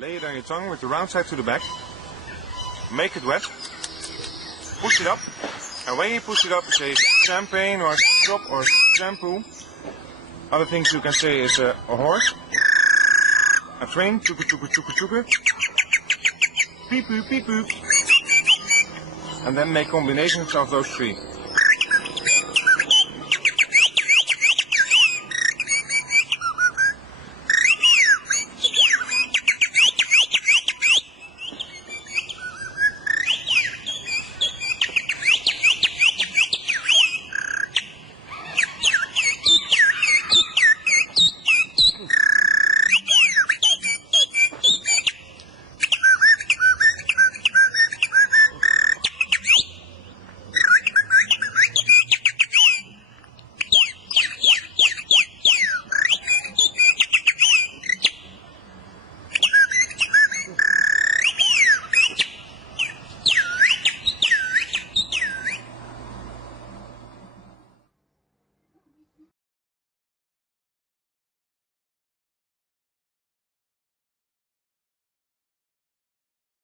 Lay it on your tongue with the round side to the back. Make it wet. Push it up. And when you push it up, say champagne or drop or shampoo. Other things you can say is a horse, a train, chuku chuku chuku chuku, peep poo, and then make combinations of those three.